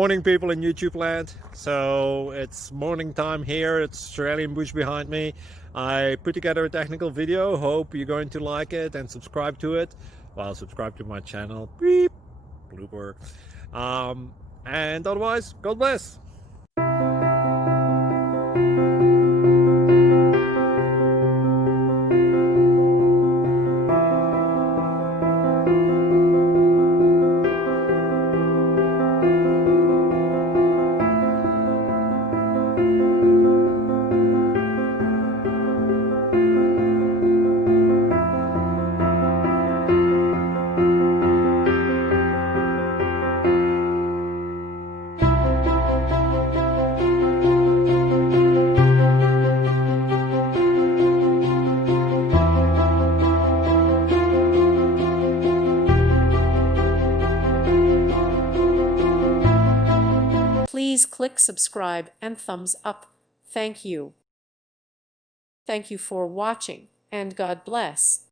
Morning, people in YouTube land. So it's morning time here. It's Australian bush behind me. I put together a technical video. Hope you're going to like it and subscribe to it. Well, subscribe to my channel. Beep, blooper. And otherwise, God bless. Please click subscribe and thumbs up. Thank you. Thank you for watching, and God bless.